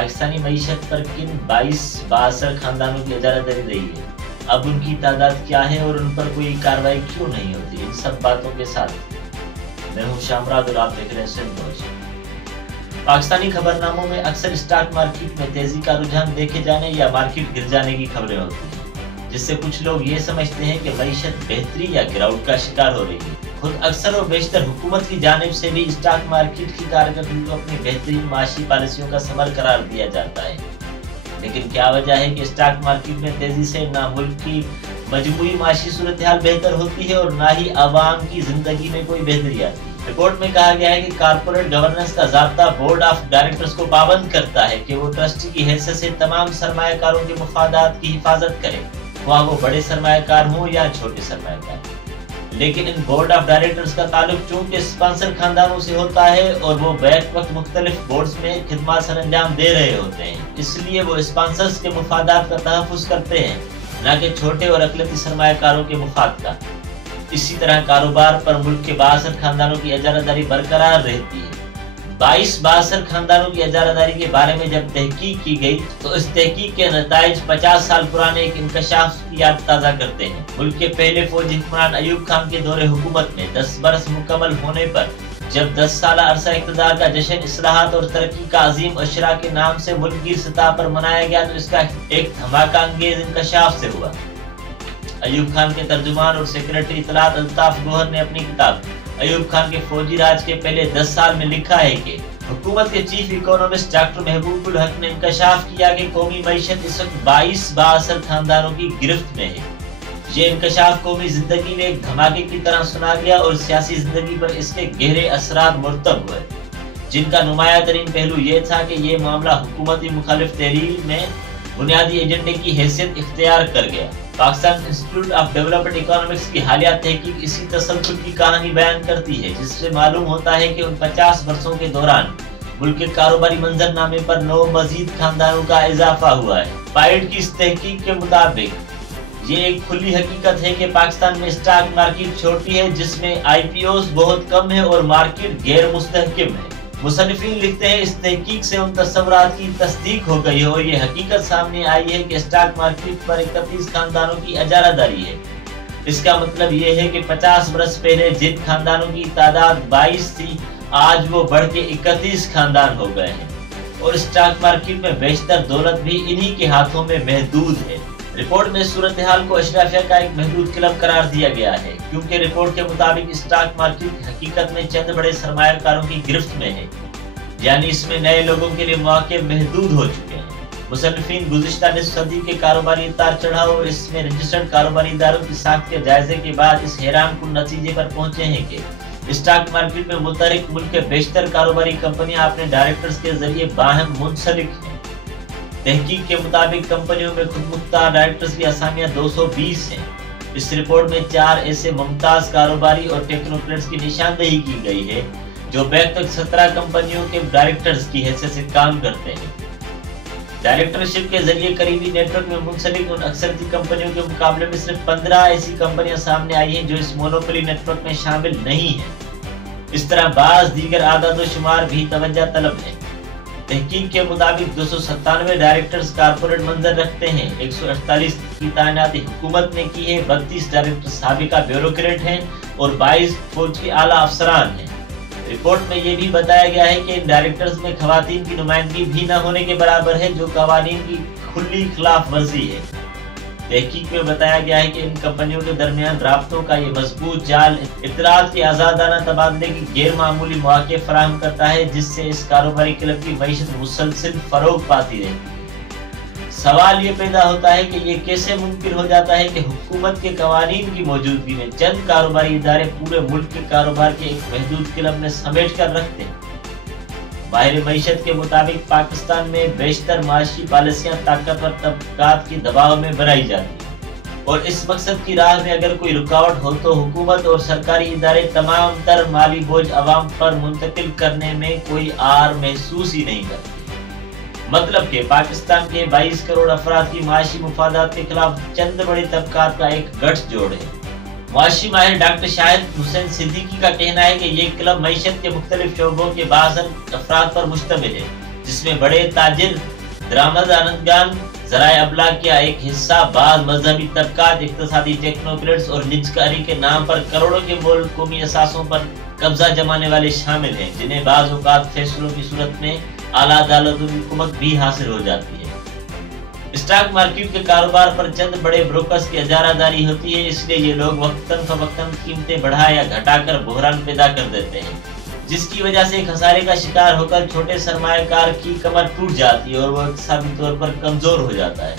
पाकिस्तानी मईशत पर किन 22 बाअसर खानदानों की इजारादारी रही है, अब उनकी तादाद क्या है और उन पर कोई कार्रवाई क्यों नहीं होती, इन सब बातों के साथ मैं हूं शामराद और आप देख रहे हैं सिंध वॉच। पाकिस्तानी खबरनामों में अक्सर स्टॉक मार्केट में तेजी का रुझान देखे जाने या मार्केट गिर जाने की खबरें होती हैं, जिससे कुछ लोग ये समझते हैं कि मईशत बेहतरी या गिरावट का शिकार हो रही है। खुद अक्सर और बेशतर हुकूमत की जानिब से भी स्टॉक मार्केट की कारकर्दगी को अपनी बेहतरीन माशी पॉलिसियों का समर करार दिया जाता है, लेकिन क्या वजह है कि स्टॉक मार्केट में तेजी से ना मुल्क की मजमूई माशी सूरत हाल बेहतर होती है और ना ही आवाम की जिंदगी में कोई बेहतरी आती है। रिपोर्ट में कहा गया है कि कारपोरेट गवर्नेंस का ज़ाब्ता बोर्ड ऑफ डायरेक्टर्स को पाबंद करता है कि वो ट्रस्टी की हैसियत से तमाम सरमायाकारों के मुफादात की हिफाजत करे, वहाँ वो बड़े सरमायाकार हों या छोटे सरमायाकार। लेकिन इन बोर्ड ऑफ डायरेक्टर्स का ताल्लुक चूंकि स्पॉन्सर खानदानों से होता है और वो बैक वक्त मुख्तलिफ बोर्ड्स में खिदमत सर अंजाम दे रहे होते हैं, इसलिए वो स्पॉन्सर्स के मुफादात का तहफ़्फ़ुज़ करते हैं, न कि छोटे और अक़लियती सरमायाकारों के मुफाद का। इसी तरह कारोबार पर मुल्क के बाअसर खानदानों की इजारादारी बरकरार रहती है। 22 बाअसर खानदानों की इजारादारी के बारे में जब तहकीक की गई तो इस तहकीक के नताइज 50 साल पुराने एक इंकशाफ की याद ताज़ा करते हैं। मुल्क के पहले फौजी हुक्मरान अयूब खान के दौरे हुकूमत में 10 बरस मुकम्मल होने पर जब 10 साला अरसा इक़्तिदार का जश्न इस्लाहात और तरक्की का अजीम अशरा के नाम से मुल्की सतह पर मनाया गया तो इसका एक धमाका अंगेज इंकशाफ से हुआ। अयूब खान के तर्जुमान और सेक्रेटरी इत्तलात अल्ताफ गोहर ने अपनी किताब अयूब खान के फौजी राज के पहले 10 साल में लिखा है कि हुकूमत के चीफ इकोनॉमिस्ट डॉक्टर महबूबुल हक ने इंकशाफ किया कि कौमी मईशत इस वक्त 22 बाअसर खानदानों की गिरफ्त में है। ये इंकशाफ कौमी जिंदगी में एक धमाके की तरह सुना गया और सियासी जिंदगी पर इसके गहरे असरात मुरतब हुए, जिनका नुमाया तरीन पहलू ये था कि ये मामला हुकूमती मुखालिफ तहरीर में बुनियादी एजेंडे की हैसियत इख्तियार कर गया। Pakistan institute of development economics की हालिया तहकीक इसी तसल्सल की कहानी बयान करती है, जिससे मालूम होता है कि उन 50 वर्षों के दौरान मुल्क के कारोबारी मंजरनामे पर 9 मजीद खानदानों का इजाफा हुआ है। पाइड की इस तहकीक के मुताबिक ये एक खुली हकीकत है कि पाकिस्तान में स्टॉक मार्केट छोटी है, जिसमें IPOs बहुत कम है और मार्केट गैर मुस्तहकम है। मुसन्निफीन लिखते हैं इस तहकीक से उन तस्वुरात की तस्दीक हो गई है और ये हकीकत सामने आई है कि स्टॉक मार्केट पर 31 खानदानों की इजारादारी है। इसका मतलब ये है कि 50 बरस पहले जिन खानदानों की तादाद 22 थी, आज वो बढ़ के 31 खानदान हो गए हैं और स्टॉक मार्केट में बेशतर दौलत भी इन्हीं के हाथों में महदूद है। रिपोर्ट में सूरत हाल को अशराफिया का एक महदूद क्लब करार दिया गया है, क्योंकि रिपोर्ट के मुताबिक स्टॉक मार्केट हकीकत में चंद बड़े सरमायाकारों की गिरफ्त में है, यानी इसमें नए लोगों के लिए मौके महदूद हो चुके हैं। मुसन्निफीन गुज़िश्ता निस्फ़ सदी के कारोबारी उतार चढ़ाव और इसमें रजिस्टर्ड कारोबारी इदारों की साख्त के जायजे के बाद इस हैरान कुन नतीजे पर पहुंचे हैं कि स्टॉक मार्केट में मुतहरिक मुल्क के बेशतर कारोबारी कंपनियां अपने डायरेक्टर्स के जरिए बाहम मुंसलिक हैं। तहकीक के मुताबिक कंपनियों में खुद मुख्तार डायरेक्टर्स की असामियां 220 हैं। इस रिपोर्ट में 4 ऐसे मुमताज कारोबारी और टेक्नोक्रेट्स की निशानदेही की गई है जो बैक तक 17 कंपनियों के डायरेक्टर्स की हैसियत से काम करते हैं। डायरेक्टरशिप के जरिए करीबी नेटवर्क में मुंसलिक उन अक्सरती कंपनियों के मुकाबले में सिर्फ 15 ऐसी कंपनियां सामने आई हैं जो इस मोनोपोली नेटवर्क में शामिल नहीं है। इस तरह बाज दीगर आदाद व शुमार भी तवज्जो तलब है। तहकीक के मुताबिक 297 डायरेक्टर्स कारपोरेट मंजर रखते हैं, 148 की तैनाती हुकूमत ने की है, 32 डायरेक्टर साबिका ब्यूरोक्रेट हैं और 22 फौज के आला अफसरान हैं। रिपोर्ट में ये भी बताया गया है कि इन डायरेक्टर्स में खवातीन की नुमाइंदगी भी न होने के बराबर है, जो कवानीन की खुली खिलाफ वर्जी है। तहकीक में बताया गया है कि इन कंपनियों के दरमियान राब्तों का ये मजबूत जाल इत्तलात के आज़ादाना तबादले की गैर मामूली मौके फराहम करता है, जिससे इस कारोबारी क्लब की मईशत मुसलसिल फरोग पाती रहती है। सवाल ये पैदा होता है कि ये कैसे मुमकिन हो जाता है कि हुकूमत के कवानीन की मौजूदगी में चंद कारोबारी इदारे पूरे मुल्क के कारोबार के एक महदूद क्लब में समेट कर रखते हैं। बाहरी मईशत के मुताबिक पाकिस्तान में बेशतर माशी पॉलिसियां ताकतवर तबकात के दबाव में बनाई जाती हैं और इस मकसद की राह में अगर कोई रुकावट हो तो हुकूमत और सरकारी इदारे तमाम तर माली बोझ अवाम पर मुंतकिल करने में कोई आर महसूस ही नहीं करते। मतलब कि पाकिस्तान के 22 करोड़ अफराद की माशी मुफादात के खिलाफ चंद बड़े तबकात का एक गठजोड़ है। मुआशी माहिर डॉक्टर शाहिद हुसैन सिद्दीकी का कहना है कि ये क्लब मईशत के मुख्तलिफ शोबों के बाज़र अफराद पर मुश्तमिल है, जिसमें बड़े ताजिर, दरामदगान, ज़राए अबलाग का एक हिस्सा, बाज़ मजहबी तबकात, इक्तिसादी टेक्नोक्रेट्स और निजकारी के नाम पर करोड़ों के मोल कौमी असासों पर कब्जा जमाने वाले शामिल हैं, जिन्हें बाज़ औक़ात फैसलों की सूरत में आला अदालतों की हुकूमत भी हासिल हो जाती है। स्टॉक मार्केट के कारोबार पर चंद बड़े ब्रोकर्स की इजारादारी होती है, इसलिए ये लोग वक्तन फवक्तन कीमतें बढ़ा या घटाकर बहरान पैदा कर देते हैं, जिसकी वजह से खसारे का शिकार होकर छोटे सरमायाकार की कमर टूट जाती है और वो इक़्तिसादी तौर पर कमजोर हो जाता है।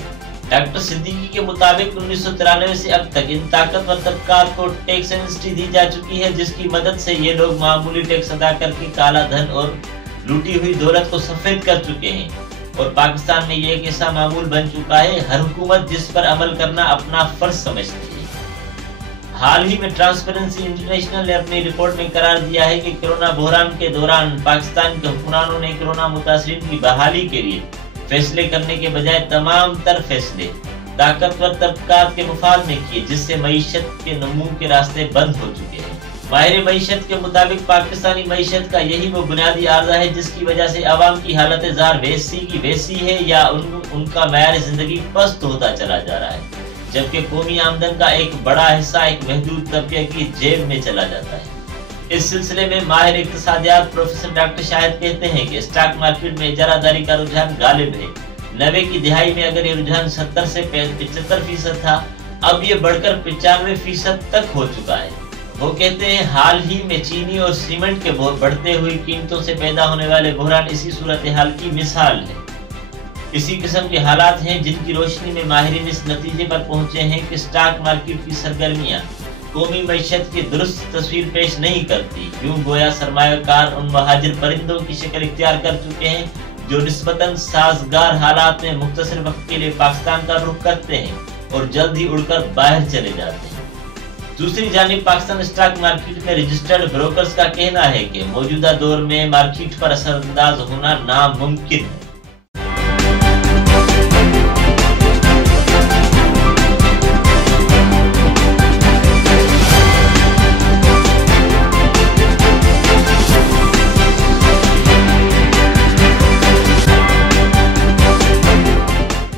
डॉक्टर सिद्दीकी के मुताबिक 1993 से अब तक इन ताकतवर तबकात को टैक्स एमनेस्टी दी जा चुकी है, जिसकी मदद से ये लोग मामूली टैक्स अदा करके काला धन और लूटी हुई दौलत को सफेद कर चुके हैं और पाकिस्तान में ये एक ऐसा मामूल बन चुका है, हर हुकूमत जिस पर अमल करना अपना फर्ज समझती है। हाल ही में ट्रांसपेरेंसी इंटरनेशनल ने अपनी रिपोर्ट में करार दिया है कि कोरोना बहरान के दौरान पाकिस्तान के हुक्मरानों ने कोरोना मुतासरीन की बहाली के लिए फैसले करने के बजाय तमाम तर फैसले ताकतवर तबकात के मुफाद में किए, जिससे मईशत के नमू के रास्ते बंद हो चुके हैं। माहिर मईशत के मुताबिक पाकिस्तानी मईशत का यही वो बुनियादी आर्जा है जिसकी वजह से आवाम की हालत ज़ार वैसी की वैसी है या उनका मयार जिंदगी पस्त होता चला जा रहा है, जबकि कौमी आमदन का एक बड़ा हिस्सा एक महदूद तबके की जेब में चला जाता है। इस सिलसिले में माहिर इक्तिसादियात प्रोफेसर डॉक्टर शाहिद कहते हैं कि स्टॉक मार्केट में इजारादारी का रुझान गालिब है। 90 की दिहाई में अगर ये रुझान 70 से 75% था, अब ये बढ़कर 95% तक हो चुका है। वो कहते हैं हाल ही में चीनी और सीमेंट के बढ़ते हुई कीमतों से पैदा होने वाले बहरान इसी सूरत हाल की मिसाल है। इसी किस्म के हालात हैं जिनकी रोशनी में माहिरीन इस नतीजे पर पहुंचे हैं कि स्टॉक मार्केट की सरगर्मियां कौमी मईशत की दुरुस्त तस्वीर पेश नहीं करती, यूं गोया सरमायाकार उन महाजिर परिंदों की शक्ल इख्तियार कर चुके हैं जो निस्बतन साजगार हालात में मुख्तसर वक्त के लिए पाकिस्तान का रुख करते हैं और जल्द ही उड़कर बाहर चले जाते हैं। दूसरी जानिब पाकिस्तान स्टॉक मार्केट में रजिस्टर्ड ब्रोकर्स का कहना है कि मौजूदा दौर में मार्केट पर असरअंदाज होना नामुमकिन है।